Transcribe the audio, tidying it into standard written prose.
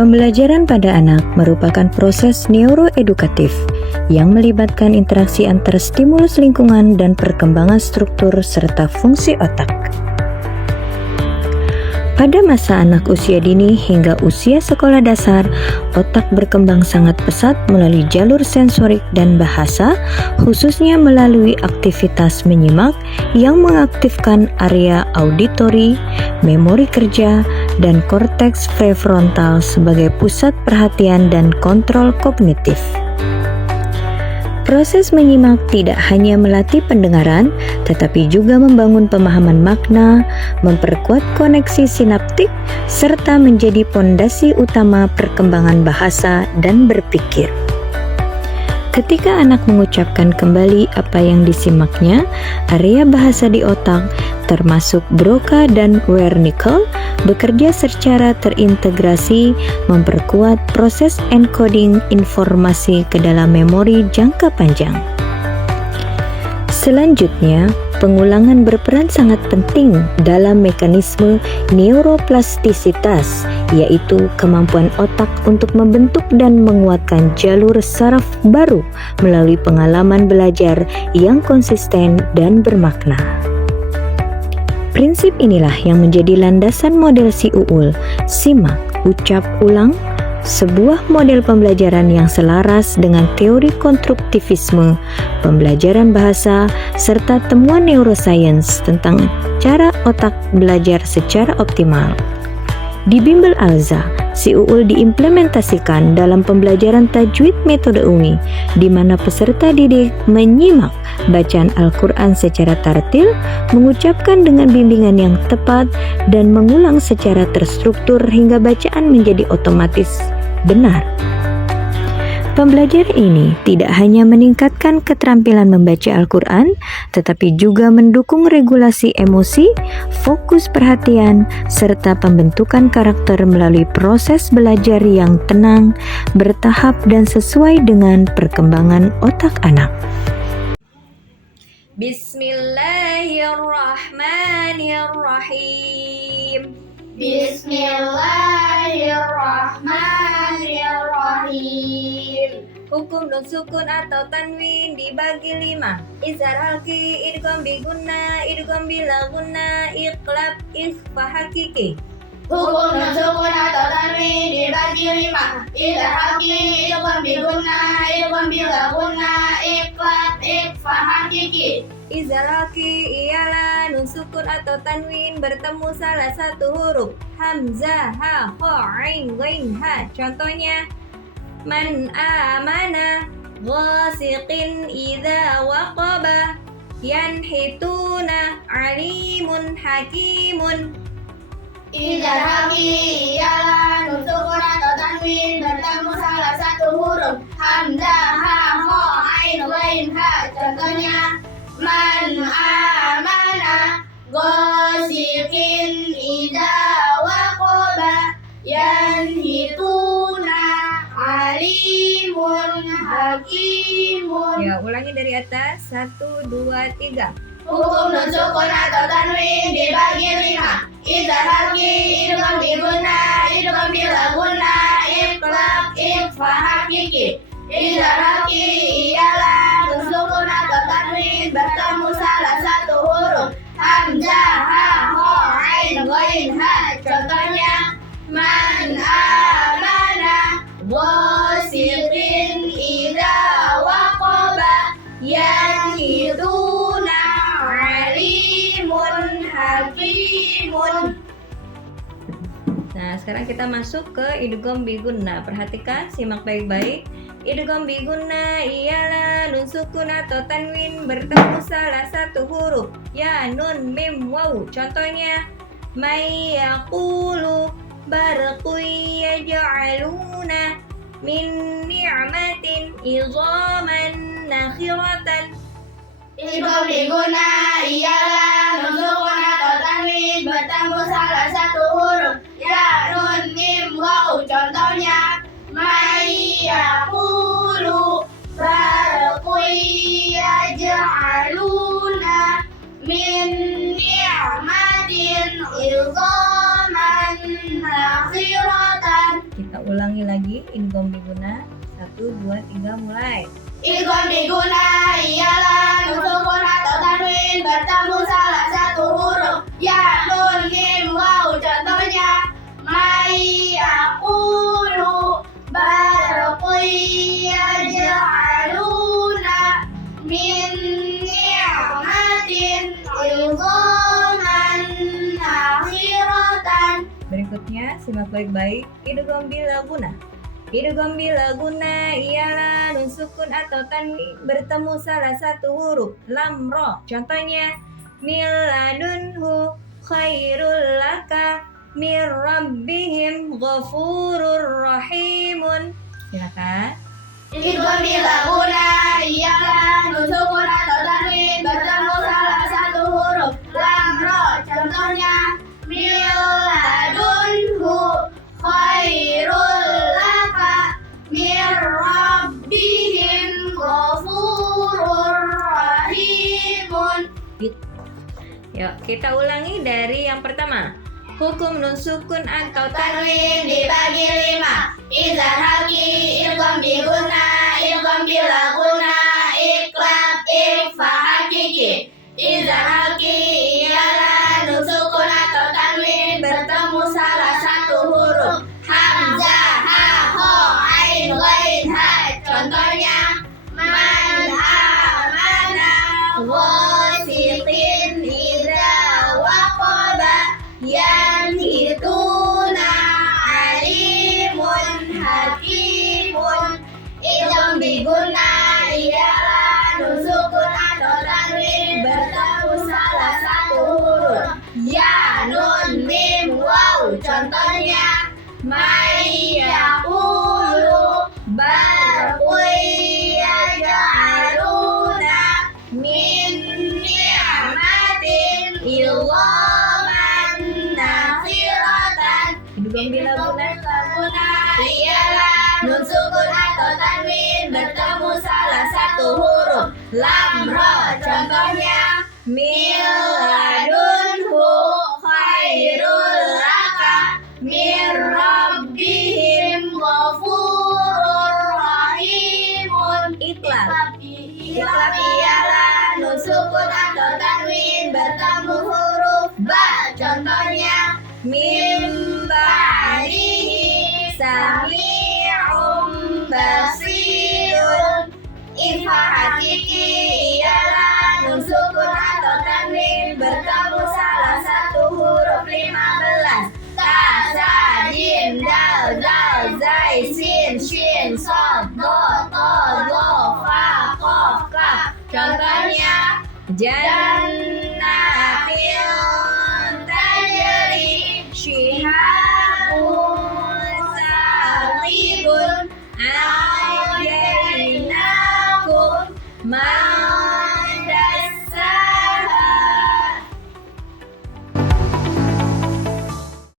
Pembelajaran pada anak merupakan proses neuroedukatif yang melibatkan interaksi antara stimulus lingkungan dan perkembangan struktur serta fungsi otak. Pada masa anak usia dini hingga usia sekolah dasar, otak berkembang sangat pesat melalui jalur sensorik dan bahasa, khususnya melalui aktivitas menyimak yang mengaktifkan area auditori, memori kerja, dan korteks prefrontal sebagai pusat perhatian dan kontrol kognitif. Proses menyimak tidak hanya melatih pendengaran, tetapi juga membangun pemahaman makna, memperkuat koneksi sinaptik, serta menjadi pondasi utama perkembangan bahasa dan berpikir. Ketika anak mengucapkan kembali apa yang disimaknya, area bahasa di otak, termasuk Broca dan Wernicke, bekerja secara terintegrasi, memperkuat proses encoding informasi ke dalam memori jangka panjang. Selanjutnya, pengulangan berperan sangat penting dalam mekanisme neuroplastisitas, yaitu kemampuan otak untuk membentuk dan menguatkan jalur saraf baru melalui pengalaman belajar yang konsisten dan bermakna. Prinsip inilah yang menjadi landasan model si Uul, simak, ucap, ulang, sebuah model pembelajaran yang selaras dengan teori konstruktivisme, pembelajaran bahasa, serta temuan neuroscience tentang cara otak belajar secara optimal. Di Bimbel Alza, si Uul diimplementasikan dalam pembelajaran tajwid metode UMI, di mana peserta didik menyimak bacaan Al-Quran secara tartil, mengucapkan dengan bimbingan yang tepat, dan mengulang secara terstruktur hingga bacaan menjadi otomatis benar. Pembelajaran ini tidak hanya meningkatkan keterampilan membaca Al-Quran, tetapi juga mendukung regulasi emosi, fokus perhatian, serta pembentukan karakter melalui proses belajar yang tenang, bertahap, dan sesuai dengan perkembangan otak anak. Bismillahirrahmanirrahim. Bismillahirrahmanirrahim. Hukum nun sukun atau tanwin dibagi 5. Izhar halki, idgham bi gunna, idgham bila gunna, iqlab, ikhfa hakiki. Hukum nun sukun atau tanwin dibagi 5. Izhar halki, idgham bi gunna, idgham bila gunna, iqlab, ikhfa hakiki. Izhar halki ialah nun sukun atau tanwin bertemu salah satu huruf hamzah, ha, kha, ain, ghain, ha. Contohnya man amana, ghasiqin idza waqaba, yanhituna, alimun hakimun. Izhar halki ialah nun sukun atau tanwin bertemu salah satu huruf hamzah, ha, kha, ain, ghain, ha. Contohnya man amana, ghasiqin idza waqaba, yanhituna, alimun hakimun. Ya, ulangi dari atas. 1, 2, 3. Hukum nun sukun atau tanwin dibagi 5. Izhar halki, idgham bi gunna, idgham bila gunna, iqlab, ikhfa hakiki. Izhar halki ialah nun sukun atau tanwin bertemu salah satu huruf hamzah, ha, kha, ain, ghain, ha. Contohnya man amana, ghasiqin idza waqaba, yanhituna, alimun hakimun. Nah, sekarang kita masuk ke idgham bi gunna. Perhatikan, simak baik-baik. Idgham bi gunna ialah nun sukun atau tanwin bertemu salah satu huruf ya, nun, mim, waw. Contohnya may yaqulu barqi yaj'aluna min ni'matin idhaman nakhiratan. Idgham bi gunna ialah nun sukun atau tanwin bertemu salah satu huruf ya, nun, mim, waw. Contohnya may yaqulu barqi yaj'aluna min ni'matin idhaman nakhiratan. Kita ulang. ulangi lagi idgham biguna. 1, 2, 3 mulai. Idgham biguna ialah nun sukun atau tanwin bertemu salah satu huruf ya, nun, mim, waw. Contohnya may yaqulu barqi yaj'aluna min ni'matin idghaman akhiratan. Berikutnya simak baik-baik idgham bilaguna. Idgham bilaguna ialah nun sukun atau tanwin bertemu salah satu huruf lam ro. Contohnya miladunhu khairul laka mir rabbihim ghafurur rahimun. Silakan. Idgham bilaguna ialah nun sukun atau tanwin bertemu salah satu huruf lam ro. Contohnya miladunhu khairul laka mir rabbihim ghafurur rahimun. Yuk, kita ulangi dari yang pertama. Hukum nun sukun atau Tanwin dibagi 5. Izhar haki, idgham biguna, idgham bilaguna, iqlab, ikhfa hakiki. Izhar haki ialah nun sukun atau tanwin bertemu salah satu huruf hamzah, ha, ho, ain, ghain, ha. Contohnya man amana ghasiqin idza waqaba yanhituna alimun hakimun. Idgham biguna ialah nun sukun atau tanwin bertemu salah satu huruf ya, nun, mim, waw. Contohnya may yaqulu barqi yaj'aluna min ni'matin idghaman akhiratan. idgham bilaguna? Ialah nun sukun atau tanwin bertemu salah satu huruf lam ro. Contohnya miladunhu khairul laka mir rabbihim ghafurur rahimun. Iqlab. Iqlab ialah nun sukun atau tanwin bertemu huruf ba. Contohnya mim ba'dihi sami'un basirun. Ikhfa hakiki ialah nun sukun atau tanwin bertemu salah satu huruf 15. Ta, sa, jim, dal, zal, zai, sin, shin, sod, do, to, do, fa, kof, kaf. Contohnya Jannah